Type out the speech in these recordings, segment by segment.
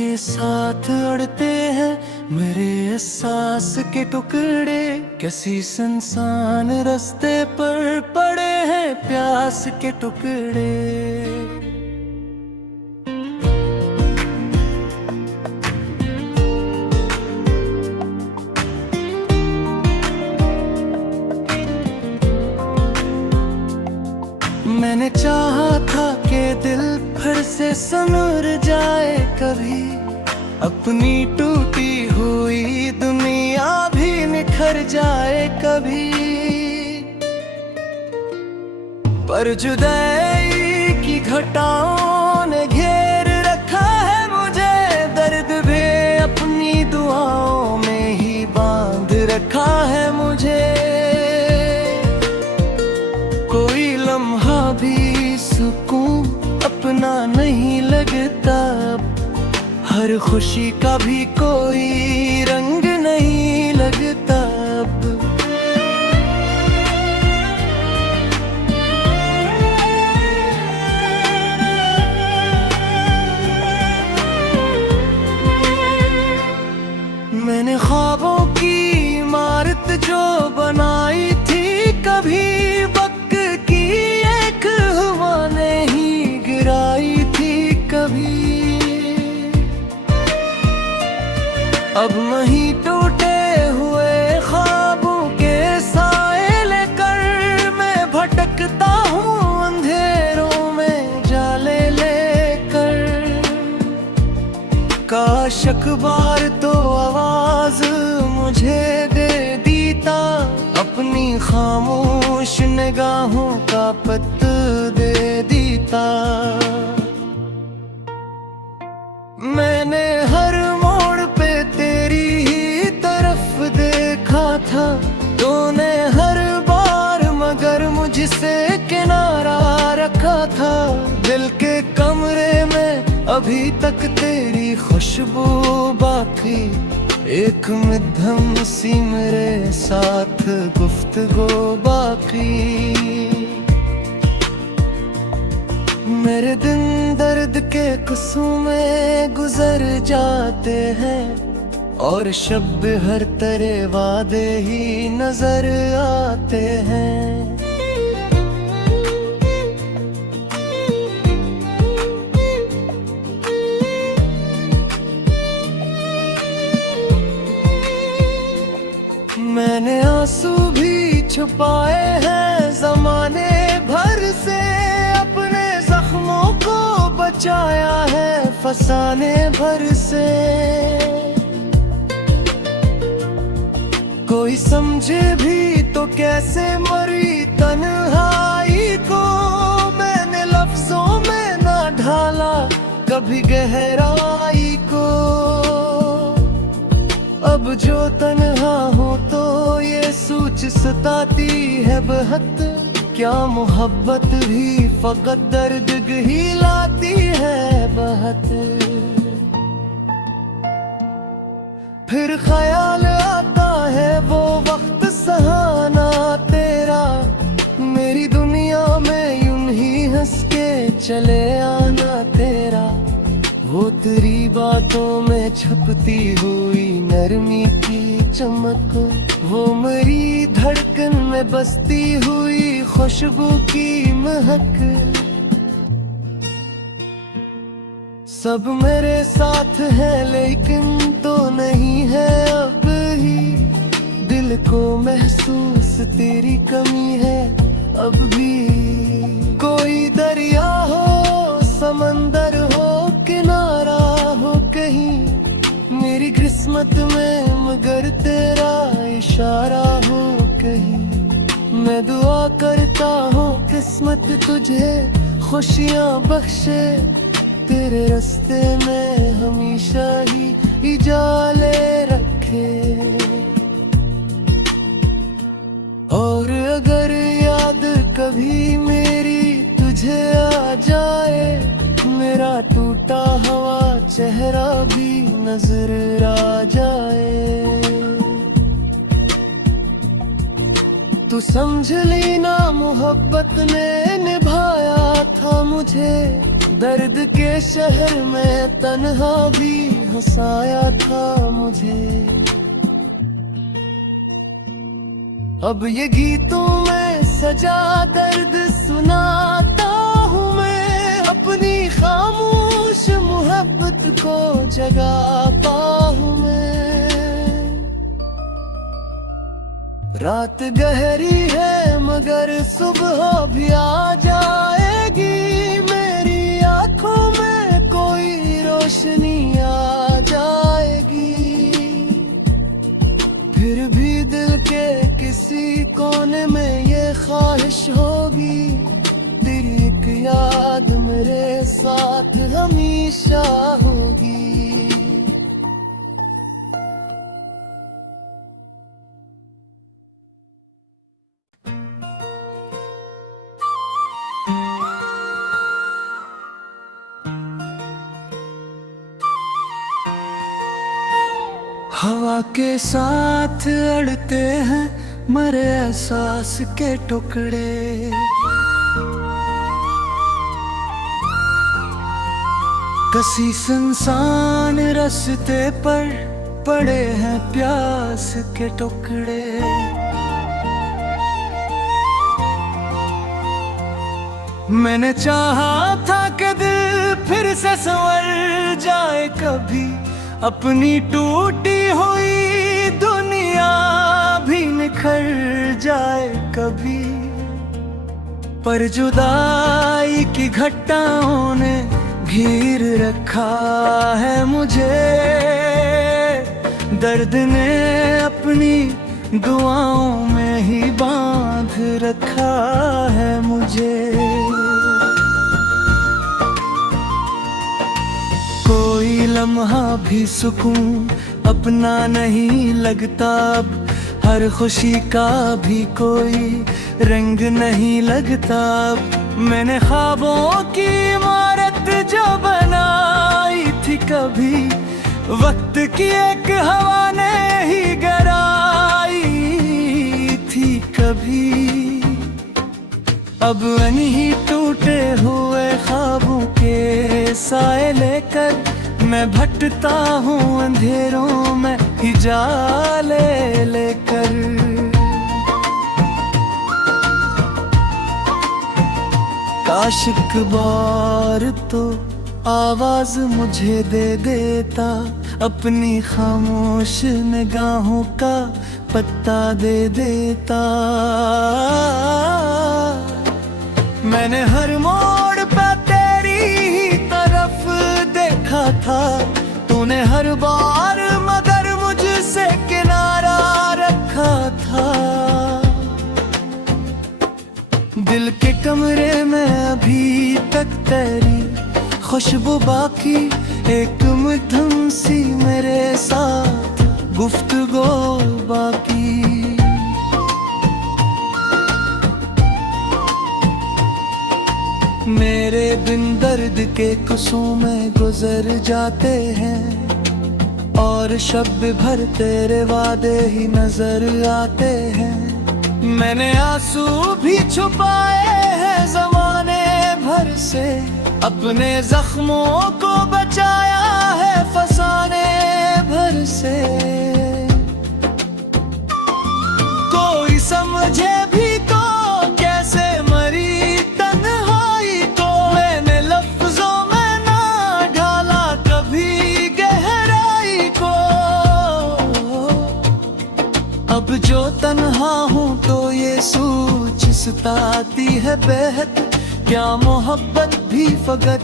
के साथ अड़ते हैं मेरे एहसास के टुकड़े। कैसी सुनसान रास्ते पर पड़े हैं प्यास के टुकड़े। मैंने चाहा था कि दिल फिर से संवर जाए कभी, अपनी टूटी हुई दुनिया भी निखर जाए कभी। पर जुदाई की घटाओं ने घेर रखा है मुझे, दर्द भी अपनी दुआओं में ही बांध रखा है मुझे। कोई लम्हा भी सुकून अपना नहीं लगता, हर खुशी का भी कोई रंग नहीं लगता अब। मैंने ख्वाबों की इमारत जो बनाई थी कभी, अब नहीं टूटे हुए ख्वाबों के साए लेकर मैं भटकता हूँ अंधेरों में जाले लेकर। काश अखबार तो आवाज मुझे दे दीता, अपनी खामोश निगाहों का पत्त दे दीता। मैंने हर मोड़ पे तेरी ही तरफ देखा था, तूने हर बार मगर मुझसे किनारा रखा था। दिल के कमरे में अभी तक तेरी खुशबू बाकी, एक मध्यम सी मेरे साथ गुफ्तगू बाकी। मेरे दिन दर्द के कुसों में गुजर जाते हैं, और शब हर तरह वादे ही नजर आते हैं। मैंने आंसू भी छुपाए हैं ज़माने भर से, बचाया है फसाने भर से। कोई समझे भी तो कैसे मरी तन्हाई को, मैंने लफ्जों में ना ढाला कभी गहराई को। अब जो तन्हा हो तो ये सोच सताती है बहुत, क्या मोहब्बत भी फकत दर्द ही लाती है बहुत। फिर ख्याल आता है वो वक्त सहाना तेरा, मेरी दुनिया में यूं ही हंस के चले आना तेरा। वो तेरी बातों में छपती हुई नरमी की चमक, वो मेरी धड़कन में बसती हुई खुशबू की महक। सब मेरे साथ है लेकिन तो नहीं है अब ही, दिल को महसूस तेरी कमी है अब भी। कोई दरिया हो समंदर हो किनारा हो कहीं, मेरी किस्मत में मगर तेरा इशारा हो कहीं। मैं दुआ करता हूँ किस्मत तुझे खुशियाँ बख्शे, तेरे रास्ते में हमेशा ही जाले रखे। और अगर याद कभी मेरी तुझे आ जाए, मेरा टूटा हुआ चेहरा भी नजर आ जाए। तू समझ ली ना मोहब्बत ने निभाया था मुझे, दर्द के शहर में तन्हा भी हंसाया था मुझे। अब ये गीतों में सजा दर्द सुनाता हूँ मैं, अपनी खामोश मोहब्बत को जगाता हूँ मैं। रात गहरी है मगर सुबह भी आ जाएगी, मेरी आंखों में कोई रोशनी आ जाएगी। फिर भी दिल के किसी कोने में ये ख्वाहिश होगी, तेरी एक याद मेरे साथ हमेशा होगी। हवा के साथ अड़ते हैं मरे एहसास के टुकड़े, कसी सुनसान रास्ते पर पड़े हैं प्यास के टुकड़े। मैंने चाहा था कि दिल फिर से संवर जाए कभी, अपनी टूटी हुई दुनिया भी निखर जाए कभी। पर जुदाई की घटाओं ने घेर रखा है मुझे, दर्द ने अपनी दुआओं में ही बांध रखा है मुझे। कोई लम्हा भी सुकून अपना नहीं लगता अब, हर खुशी का भी कोई रंग नहीं लगता अब। मैंने ख्वाबों की इमारत जो बनाई थी कभी, वक्त की एक हवा ने ही गिराई थी कभी। अब नहीं टूटे हुए ख्वाबों के साए लेकर मैं भटकता हूँ अंधेरों में ही जाले लेकर। काश एक बार तो आवाज मुझे दे देता, अपनी खामोश निगाहों का पत्ता दे देता। मैंने हर मोड़ पे तेरी ही तरफ देखा था, तूने हर बार मगर मुझसे किनारा रखा था। दिल के कमरे में अभी तक तेरी खुशबू बाकी, एक मध्यम सी मेरे साथ गुफ्तगू बाकी। मेरे दिन दर्द के कुसों में गुजर जाते हैं, और शब भर तेरे वादे ही नजर आते हैं। मैंने आंसू भी छुपाए हैं ज़माने भर से, अपने जख्मों को बचाया है फसाने भर से। कोई समझे भी तो कैसे मरी तन्हाई को, मैंने लफ्जों में ना ढाला कभी गहराई को। अब जो तन्हा हूँ तो ये सोच सताती है बेहद, क्या मोहब्बत भी फकत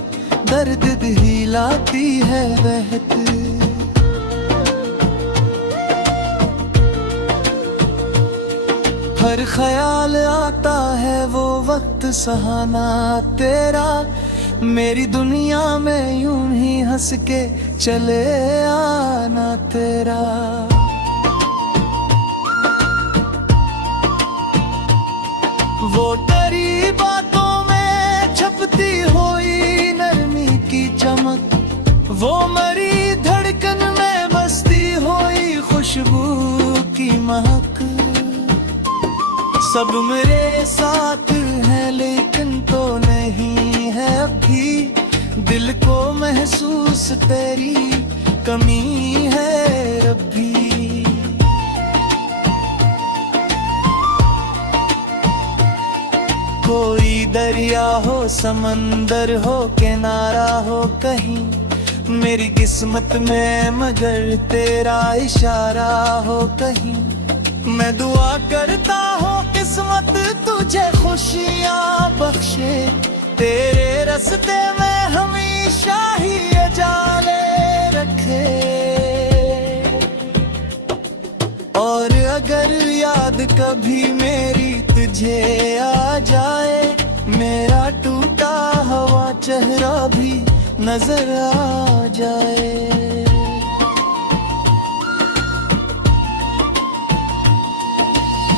दर्द ही लाती है बहत। हर ख्याल आता है वो वक्त सहाना तेरा, मेरी दुनिया में यूं ही हंस के चले आना तेरा। वो तेरी बातों में छपती हुई नरमी की चमक, वो मरी धड़कन में बसती हुई खुशबू की महक। सब मेरे साथ है लेकिन तो नहीं है अभी, दिल को महसूस तेरी कमी है रब्बी। कोई दरिया हो, समंदर हो, किनारा हो कहीं मेरी किस्मत में, मगर तेरा इशारा हो कहीं। मैं दुआ करता हूँ किस्मत तुझे खुशियाँ बख्शे, तेरे रास्ते में हमेशा ही जाले रखे। और अगर याद कभी मेरी तुझे आ जाए, मेरा टूटा हुआ चेहरा भी नजर आ जाए।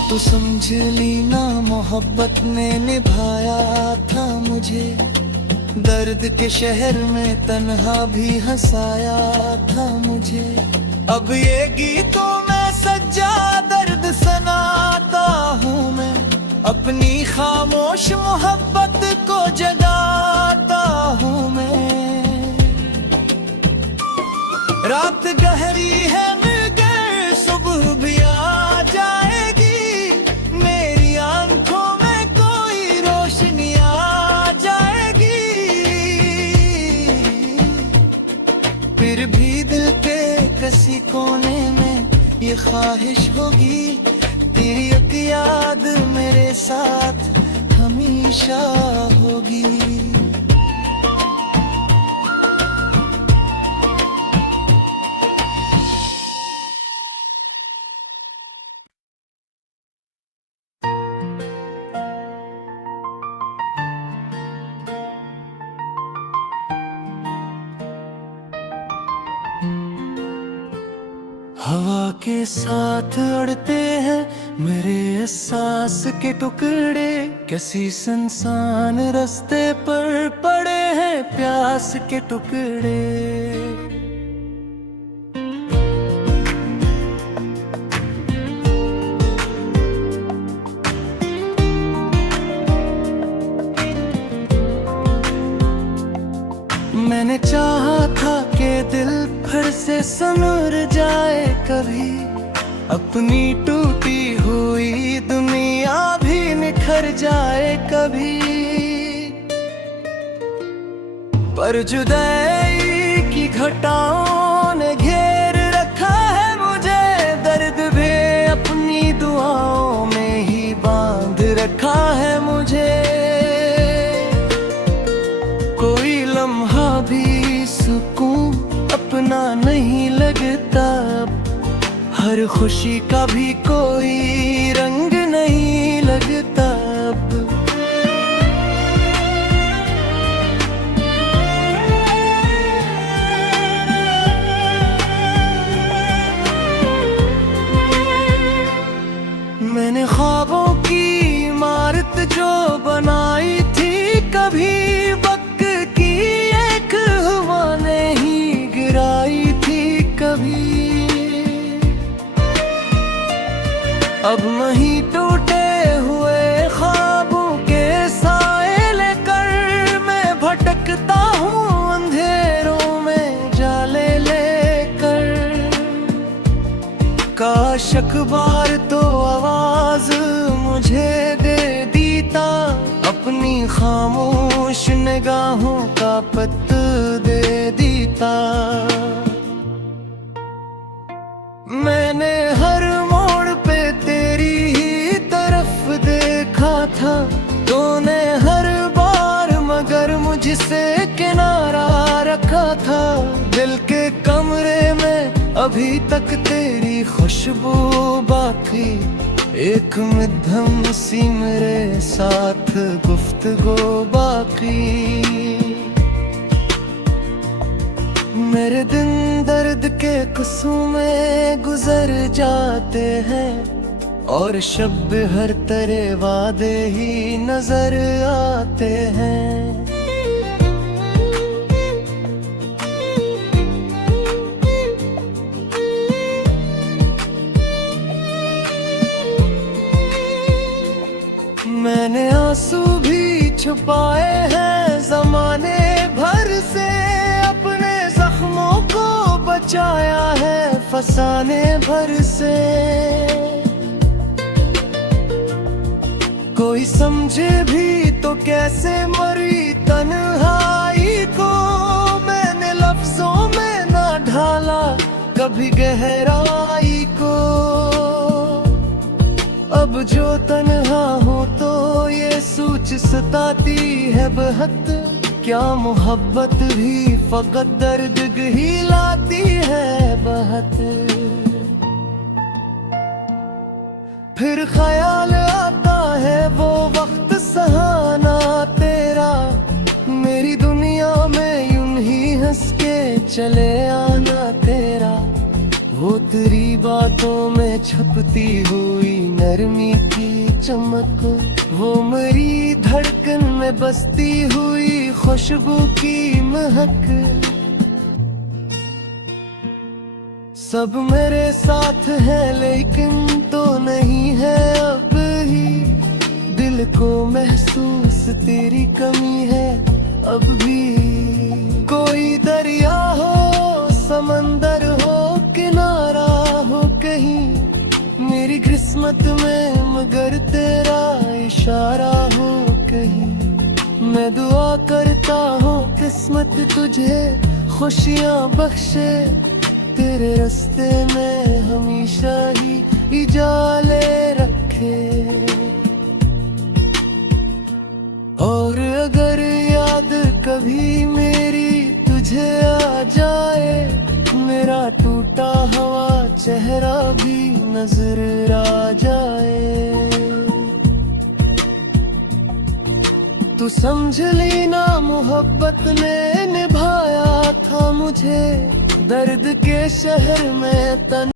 तो समझ ली ना मोहब्बत ने निभाया था मुझे, दर्द के शहर में तन्हा भी हंसाया था मुझे। अब ये गीतों में सच्चा दर्द सुनाता हूँ मैं, अपनी खामोश मोहब्बत को जगाता हूँ मैं। रात गहरी है मगर सुबह भी आ जाएगी, मेरी आंखों में कोई रोशनी आ जाएगी। फिर भी दिल के किसी कोने में ये ख्वाहिश होगी, तेरी एक याद मेरे साथ हमेशा होगी। हवा के साथ उड़ते हैं मेरे एहसास के टुकड़े, किसी सुनसान रास्ते पर पड़े हैं प्यास के टुकड़े। मैंने चाहा था कि दिल फिर से संवर जाए कभी, अपनी टूटी हुई दुनिया भी निखर जाए कभी। पर जुदाई की घटाओं ने घेर रखा है मुझे, दर्द भी अपनी दुआओं में ही बांध रखा है मुझे। कोई लम्हा भी सुकून अपना नहीं लगता, हर खुशी का भी कोई रंग नहीं लगता अब। मैंने ख्वाबों की इमारत जो बनाई थी कभी, वक्त की एक हवा ने ही गिराई थी कभी। अब नहीं टूटे हुए ख्वाबों के साए लेकर मैं भटकता हूँ अंधेरों में जाले लेकर। काश अखबार तो आवाज मुझे दे दीता, अपनी खामोश निगाहों का पत्त दे दीता। मैंने हर मोड़ पे तेरी ही तरफ देखा था, तूने हर बार मगर मुझसे किनारा रखा था। दिल के कमरे में अभी तक तेरी खुशबू बाकी, एक मध्यम सी मेरे साथ गुफ्तगू बाकी। मेरे दिन दर्द के कुसों में गुजर जाते हैं, और शब हर तरह वादे ही नजर आते हैं। मैंने आंसू भी छुपाए हैं जमाने भर से, बचाया है फसाने भर से। कोई समझे भी तो कैसे मरी तन्हाई को, मैंने लफ्जों में ना ढाला कभी गहराई को। अब जो तन्हा हो तो ये सोच सताती है बहुत, क्या मोहब्बत भी फकत दर्द ही लाती है बहुत। फिर ख्याल आता है वो वक्त सहाना तेरा, मेरी दुनिया में यूं ही हंस के चले आना तेरा। वो तेरी बातों में छपती हुई नरमी की चमक, वो मेरी धड़कन में बसती हुई खुशबू की महक। सब मेरे साथ है लेकिन तो नहीं है अब ही, दिल को महसूस तेरी कमी है अब भी। कोई दरिया हो समंदर हो किनारा हो कहीं, मेरी किस्मत में मगर तेरा इशारा हो कहीं। मैं दुआ करता हूँ किस्मत तुझे खुशियाँ बख्शे, तेरे रास्ते में हमेशा ही जाले रखे। और अगर याद कभी मेरी तुझे आ जाए, मेरा टूटा हुआ चेहरा भी नजर आ जाए। तू समझ लेना मोहब्बत ने निभाया था मुझे, दर्द के शहर में तन